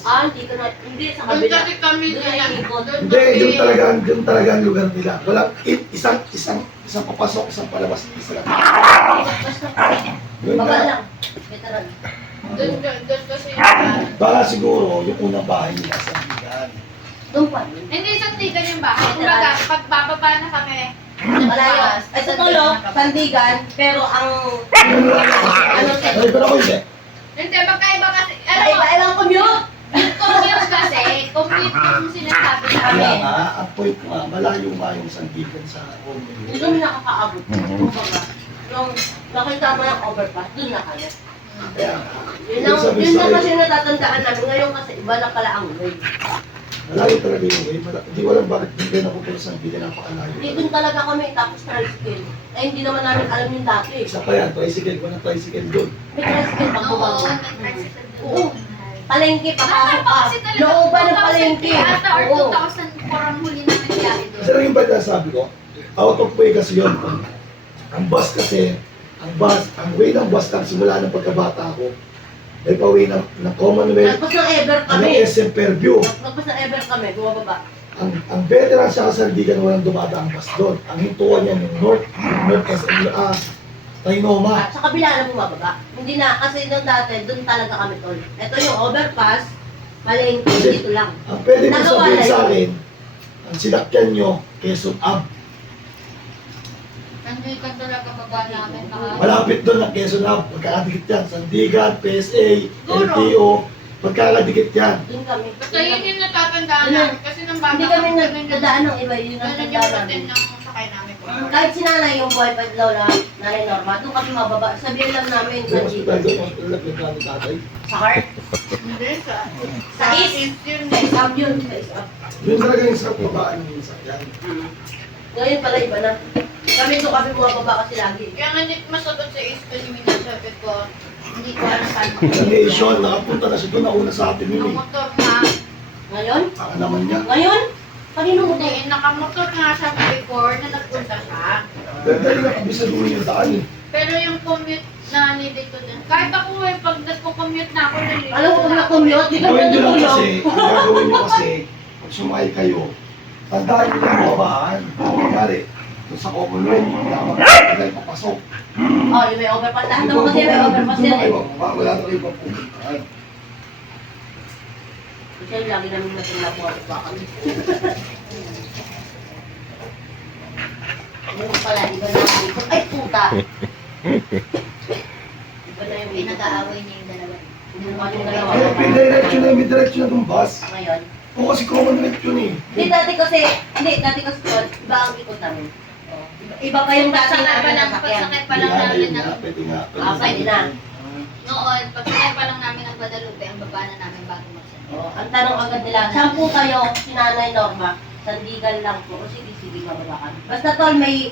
palabas. Hindi ka na, hindi sa Doon kabila. kasi kami Doon ay ikot. Hindi, yun talaga ang lugar nila. Walang isang papasok, isang palabas, isa lang. Yun Baba na. lang. Veteran. Doon kasi Baka siguro yung unang bahay nila sa Bigan. Doon pa. hindi sandigan yung bahay. Kumbaga, pag bababa na kami, Malayo. Ay, sa Tolo, Sandigan, pero ang... Ano sa... Ay, pero ako hindi. hindi, magkaiba kasi, alam mo, Iba-ibang commute. yung commute kasi, commute yung sinasabi Kaya namin. nga, ang point ko nga, malayo nga yung Sandigan sa home Hindi nila. kami nakakaabot. Kumbaga, yung nakita mo yung overpass, doon na kaya. Kaya nga, Yun lang kasi natatandaan namin. Ngayon kasi iba na pala ang way. malayo talaga yung way. Hindi ko alam bakit hindi na napupunta sa Sandigan, napakalayo. Hindi doon talaga kami tapos tricycle. Eh hindi naman namin alam yung dati. Isa pa yan, tricycle ko ng tricycle doon. May tricycle pag Oo, bumaba. nag-tricycle Oo. doon. Palengke, papasok ka. Kasi talaga, Looban ng palengke. 2003 ata or Oo. 2004 ang huli na nangyari doon. Kasi lang yung ba sabi ko, out of way kasi yun. Ang bus kasi, ang way ng bus lang simula ng pagkabata ko, may pa-way ng Commonwealth, Nagpas ng Ever ang kami. SM Fairview. Nagpas ng Ever kami, bumababa. Ang veteran sa Sandigan walang dumadaang bus doon. Ang hintuan niya yung North SM, Tainoma. At sa kabila na bumababa. Hindi na, kasi nung dati, doon talaga kami tol. Ito yung overpass, palengke, dito lang. Ang pwede mo Nagawa sabihin na sa yun. akin, ang sinakyan nyo, Quezon Ave. Nandun ka talaga baba namin. Malapit doon ang Quezon Ave, magkakadikit yan. Sandigan, PSA, Duro. LTO, magkakadikit yan. Doon kami. Basta yun yung natatandaan namin. Kasi nung bata Hindi kami nagdadaan ng iba, yun ang Ganun yung tandaan routine namin. ng sakay namin. Kahit si nanay yung buhay pa daw na nanay Norma, doon kami mababa. Sabihin lang namin Yung sa hospital doon, hospital na pinagkano tatay. Sa heart. Hindi, sa Sa is. yun. Sa isab yun. Sa isab. Yun talaga yung sa babaan yung sakyan. Ngayon pala iba na. Kami doon kami bumababa kasi lagi. Kaya nga hindi masagot sa is kasi minasabi ko, hindi ko alam saan Sa nation, nakapunta na siya doon, nauna sa atin yun Ang eh. motor na, Ngayon? Baka naman niya. Ngayon? Kanino mo hindi, nakamotor nga siya before na nagpunta siya. Dahil tayo nakabisa doon yung daan eh. Pero yung commute na nilito din, kahit ako eh, pag nagpo-commute na ako, nilito Alam ko kung na-commute, di ka Gawin nyo lang natutulog. kasi, ang gagawin nyo kasi, pag sumakay kayo, tandaan nyo lang babaan. Kanyari, doon sa Commonwealth, wala kayo papasok. Oh, yung may overpass. Lahat naman kasi may overpass yan eh. Wala na kayo papupuntaan. Kasi lagi namin natulog po ako pa kami. Yung pala, iba na yung ay puta! Iba na yung Pinag-aaway niya yung dalawa. Inuman yung dalawa. Kaya may direction na, may direction na itong bus. Ngayon. Oo, kasi Commonwealth yun eh. Hindi, dati kasi tol, iba ang ikot namin. Oh, iba pa yung dati Pagsakay pa namin lang, nasakyan. pagsakay pa lang namin ng... Pwede nga. Pwede na. Noon, pagsakay pa lang namin ng Guadalupe, ang baba na namin bago magsakay. Oh, ang tanong agad nila, saan po kayo, si Nanay Norma? Sandigan lang po. O sige, sige, mababa kami. Basta tol, may